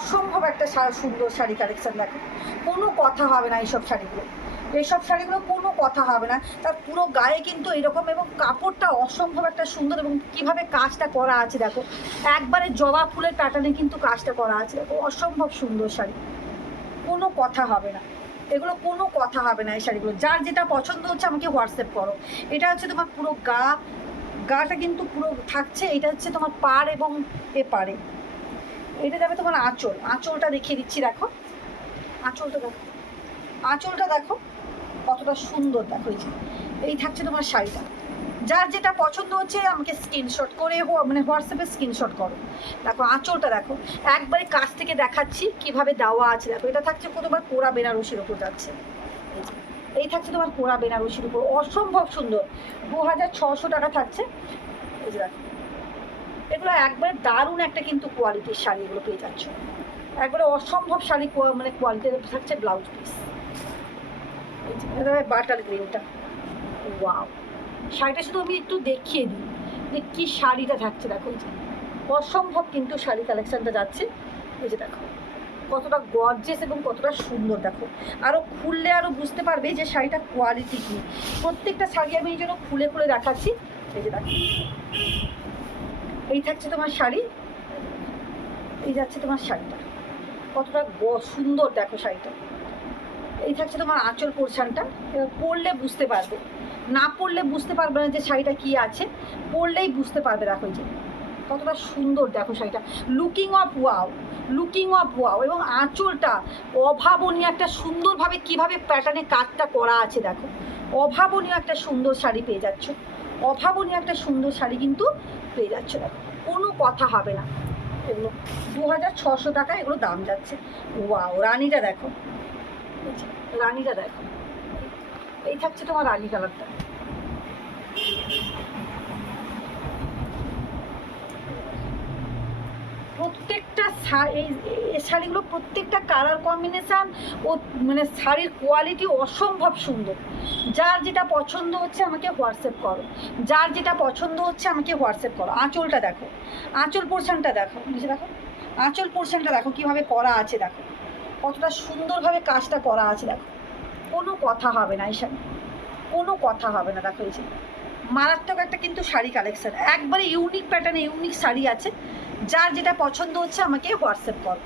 অসম্ভব একটা সুন্দর শাড়ি কালেকশান দেখো, কোনো কথা হবে না এইসব শাড়িগুলো, এইসব শাড়িগুলো কোনো কথা হবে না। তার পুরো গায়ে কিন্তু এরকম, এবং কাপড়টা অসম্ভব একটা সুন্দর, এবং কীভাবে কাজটা করা আছে দেখো, একবারে জবা ফুলের প্যাটার্নে কিন্তু কাজটা করা আছে দেখো, অসম্ভব সুন্দর শাড়ি, কোনো কথা হবে না, এগুলো কোনো কথা হবে না এই শাড়িগুলো। যার যেটা পছন্দ হচ্ছে আমাকে হোয়াটসঅ্যাপ করো। এটা হচ্ছে তোমার পুরো গাটা কিন্তু পুরো থাকছে, এটা হচ্ছে তোমার পাড় এবং এপারে, এটা যাবে তোমার আঁচলটা দেখিয়ে দিচ্ছি দেখো, আঁচলটা দেখো, আঁচলটা দেখো কতটা সুন্দর দেখো। এই থাকছে তোমার শাড়িটা। যার যেটা পছন্দ হচ্ছে আমাকে স্ক্রিনশট করে মানে হোয়াটসঅ্যাপে স্ক্রিনশট করো। দেখো আঁচলটা দেখো, একবারে কাছ থেকে দেখাচ্ছি কিভাবে দেওয়া আছে দেখো। এটা থাকছে তোমার কোরা বেনারসির ওপর যাচ্ছে, এই থাকছে তোমার কোরা বেনারসির উপর, অসম্ভব সুন্দর, 2600 টাকা থাকছে। এই যে দেখো, এগুলো একবারে দারুণ একটা কিন্তু কোয়ালিটির শাড়ি, এগুলো পেয়ে যাচ্ছ একবারে অসম্ভব শাড়ি, মানে কোয়ালিটির থাকছে। ব্লাউজ পিস বাটার গ্রিনটা, ওয়াও, শাড়িটা শুধু আমি একটু দেখিয়ে দিই যে কী শাড়িটা থাকছে দেখো। এই যে অসম্ভব কিন্তু শাড়ি কালেকশানটা যাচ্ছে। এই যে দেখো কতটা গর্জিয়াস এবং কতটা সুন্দর দেখো, আরও খুললে আরও বুঝতে পারবে যে শাড়িটা কোয়ালিটি কী। প্রত্যেকটা শাড়ি আমি এই জন্য খুলে খুলে দেখাচ্ছি। এই যে দেখো, এই থাকছে তোমার শাড়ি, এই যাচ্ছে তোমার শাড়িটা, কতটা সুন্দর দেখো শাড়িটা। এই থাকছে তোমার আঁচল পোর্শনটা, পরলে বুঝতে পারবে, না পরলে বুঝতে পারবে না যে শাড়িটা কী আছে, পরলেই বুঝতে পারবে। দেখো এই যে কতটা সুন্দর দেখো শাড়িটা, looking of wow, looking of wow. এবং আঁচলটা অভাবনীয় একটা সুন্দরভাবে কীভাবে প্যাটার্নে কাজটা করা আছে দেখো, অভাবনীয় একটা সুন্দর শাড়ি পেয়ে যাচ্ছ, অভাবনীয় একটা সুন্দর শাড়ি কিন্তু পেয়ে যাচ্ছ দেখো, কোনো কথা হবে না। এগুলো 2600 টাকা এগুলো দাম যাচ্ছে। ওয়াও, রানিটা দেখো, রানিটা দেখো, এই থাকছে তোমার রানি কালারটা। প্রত্যেকটা এই শাড়িগুলো প্রত্যেকটা কালার কম্বিনেশান ও মানে শাড়ির কোয়ালিটি অসম্ভব সুন্দর। যার যেটা পছন্দ হচ্ছে আমাকে হোয়াটসঅ্যাপ করো, যার যেটা পছন্দ হচ্ছে আমাকে হোয়াটসঅ্যাপ করো। আঁচলটা দেখো, আঁচল পোর্শনটা দেখো, বুঝে দেখো আঁচল পোর্শনটা দেখো কীভাবে করা আছে দেখো, কতটা সুন্দরভাবে কাজটা করা আছে দেখো, কোনো কথা হবে না এই শাড়ি, কোনো কথা হবে না। দেখো এই যে মারাত্মক একটা কিন্তু শাড়ি কালেকশান, একবারে ইউনিক প্যাটার্নে ইউনিক শাড়ি আছে। যার যেটা পছন্দ হচ্ছে আমাকে হোয়াটসঅ্যাপ করো,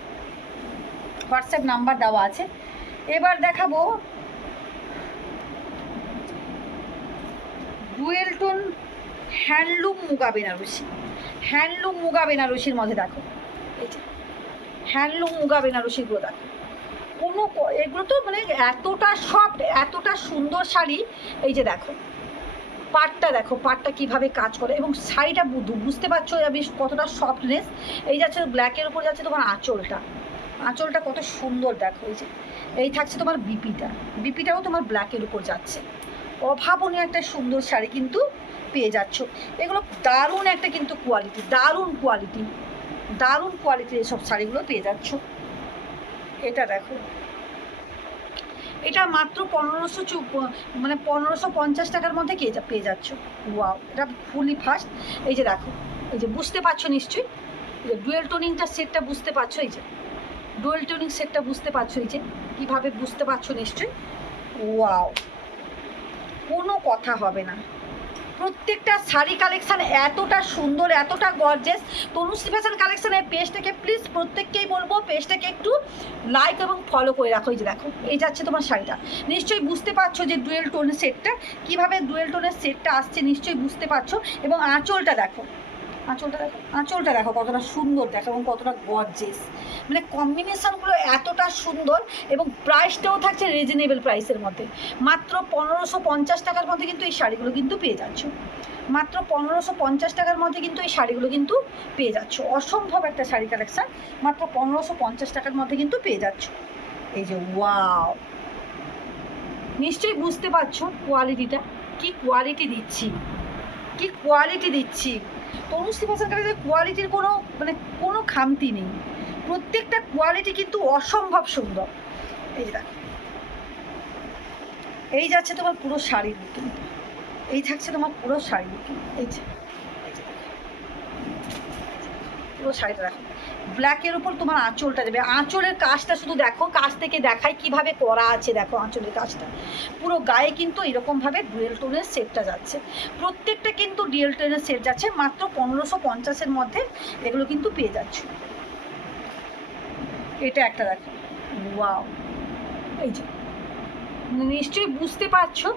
হোয়াটসঅ্যাপ নাম্বার দেওয়া আছে। এবার দেখাবো dual tone handloom muga Banarasi, handloom muga বেনারসির মধ্যে দেখো, এই যে হ্যান্ডলুম মুগা বেনারসিগুলো দেখো, কোনো এগুলো তো মানে এতটা সফট, এতটা সুন্দর শাড়ি। এই যে দেখো পাটটা দেখো, পাটটা কীভাবে কাজ করে, এবং শাড়িটা বুঝতে পারছো আমি কতটা সফটনেস। এই যাচ্ছে ব্ল্যাকের উপর যাচ্ছে তোমার আঁচলটা, আঁচলটা কত সুন্দর দেখো। এই যে এই থাকছে তোমার বিপিটাও তোমার ব্ল্যাকের উপর যাচ্ছে, অভাবনীয় একটা সুন্দর শাড়ি কিন্তু পেয়ে যাচ্ছ। এগুলো দারুণ একটা কিন্তু কোয়ালিটি, দারুণ কোয়ালিটি, দারুণ কোয়ালিটির এসব শাড়িগুলো পেয়ে যাচ্ছ। এটা দেখো, এটা মাত্র 1550 টাকার মধ্যে পেয়ে যাচ্ছ। ওয়াও, এটা ফুলি ফাস্ট। এই যে দেখো, এই যে বুঝতে পারছো নিশ্চয়ই, এই যে ডুয়েল টোনিংটা সেটটা বুঝতে পারছো, এই যে ডুয়েল টোনিং সেটটা বুঝতে পারছো, এই যে কীভাবে বুঝতে পারছো নিশ্চয়ই। ওয়াও, কোনো কথা হবে না। প্রত্যেকটা শাড়ি কালেকশান এতটা সুন্দর, এতটা গর্জেস। তনুশ্রী ফ্যাশন কালেকশানের পেজটাকে প্লিজ প্রত্যেককেই বলবো পেজটাকে একটু লাইক এবং ফলো করে রাখো। এই যে দেখো, এই যাচ্ছে তোমার শাড়িটা, নিশ্চয়ই বুঝতে পারছো যে ডুয়েল টোনের সেটটা কীভাবে ডুয়েল টোনের সেটটা আসছে, নিশ্চয়ই বুঝতে পারছো। এবং আঁচলটা দেখো, আঁচলটা দেখো, আঁচলটা দেখো কতটা সুন্দর দেখো, এবং কতটা গর্জেস, মানে কম্বিনেশানগুলো এতটা সুন্দর। এবং প্রাইসটাও থাকছে রিজনেবল প্রাইসের মধ্যে, মাত্র 1550 টাকার মধ্যে কিন্তু এই শাড়িগুলো কিন্তু পেয়ে যাচ্ছ, মাত্র 1550 টাকার মধ্যে কিন্তু এই শাড়িগুলো কিন্তু পেয়ে যাচ্ছ। অসম্ভব একটা শাড়ি কালেকশান, মাত্র 1550 টাকার মধ্যে কিন্তু পেয়ে যাচ্ছ। এই যে ওয়াও, নিশ্চয়ই বুঝতে পারছো কোয়ালিটিটা, কি কোয়ালিটি দিচ্ছি, কি কোয়ালিটি দিচ্ছি। তনুশ্রী ফ্যাশন কালেকশনের কোয়ালিটির কোনো মানে কোনো খামতি নেই, প্রত্যেকটা কোয়ালিটি কিন্তু অসম্ভব সুন্দর। এই যে দেখো, এই যাচ্ছে তোমার পুরো শাড়ির লুকিং, এই থাকছে তোমার পুরো শাড়ি লুকিং। এই যে পুরো শাড়িটা দেখো, ব্ল্যাকের উপর তোমার আঁচলটা দেবে। আঁচলের কাজটা শুধু দেখো, কাজ থেকে দেখাই কিভাবে করা আছে। দেখো আঁচলের কাজটা পুরো গায়ে কিন্তু এরকমভাবে ডুয়েল টোনের সেটটা যাচ্ছে। প্রত্যেকটা কিন্তু ডুয়েল টোনের সেট যাচ্ছে মাত্র 1550-এর মধ্যে এগুলো কিন্তু পেয়ে যাচ্ছ। এটা একটা দেখো, ওয়াও, এই যে নিশ্চয়ই বুঝতে পারছো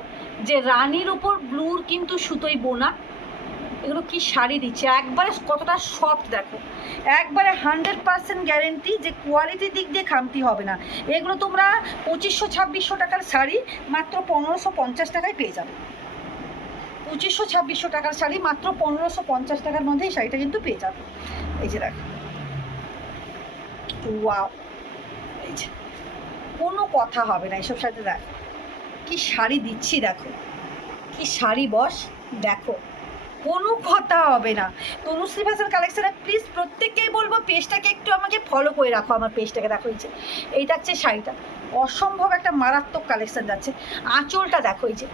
যে রানীর উপর ব্লুর কিন্তু সুতোই বোনা। এগুলো কি শাড়ি দিচ্ছে, একবারে কতটা সফট দেখো, একবারে 100% গ্যারেন্টি যে কোয়ালিটির দিক দিয়ে খামতি হবে না। এগুলো তোমরা 2500-2600 টাকার শাড়ি মাত্র 1550 টাকায় পেয়ে যাবে। 2500-2600 টাকার শাড়ি মাত্র 1550 টাকার মধ্যে এই শাড়িটা কিন্তু পেয়ে যাবে। এই যে দেখো, ওয়াও, এই যে কোনো কথা হবে না এইসব শাড়িতে। দেখ কি শাড়ি দিচ্ছি, দেখো কি শাড়ি বস, দেখো কোনো কথা হবে না। তনুশ্রী ফ্যাশন কালেকশনে প্লিজ প্রত্যেককেই বলবো পেজটাকে একটু আমাকে ফলো করে রাখো, আমার পেজটাকে দেখো। এই যে এইটা হচ্ছে শাড়িটা, অসম্ভব একটা মারাত্মক কালেকশন যাচ্ছে। আঁচলটা দেখো, এই যে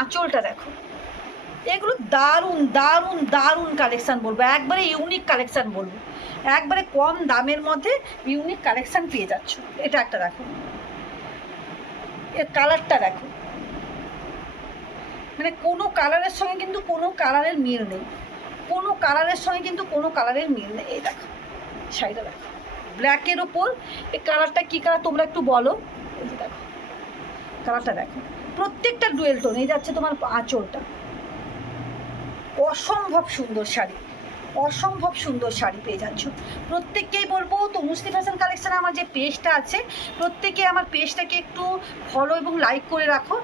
আঁচলটা দেখো, এগুলো দারুণ দারুণ দারুণ কালেকশান বলবো, একবারে ইউনিক কালেকশান বলবো, একবারে কম দামের মধ্যে ইউনিক কালেকশান পেয়ে যাচ্ছ। এটা একটা দেখো, এর কালারটা দেখো, মানে কোনো কালারের সঙ্গে কিন্তু কোনো কালারের মিল নেই, কোনো কালারের সঙ্গে কিন্তু কোনো কালারের মিল নেই। এই দেখো শাড়িটা দেখো, ব্ল্যাকের ওপর এই কালারটা কী কালার তোমরা একটু বলো। এই যে দেখো কালারটা দেখো, প্রত্যেকটা ডুয়েল টোন। এই যাচ্ছে তোমার আঁচলটা, অসম্ভব সুন্দর শাড়ি, অসম্ভব সুন্দর শাড়ি পেয়ে যাচ্ছ। প্রত্যেককেই বলবো তনুশ্রী ফ্যাশন কালেকশানে আমার যে পেজটা আছে, প্রত্যেকে আমার পেজটাকে একটু ফলো এবং লাইক করে রাখো।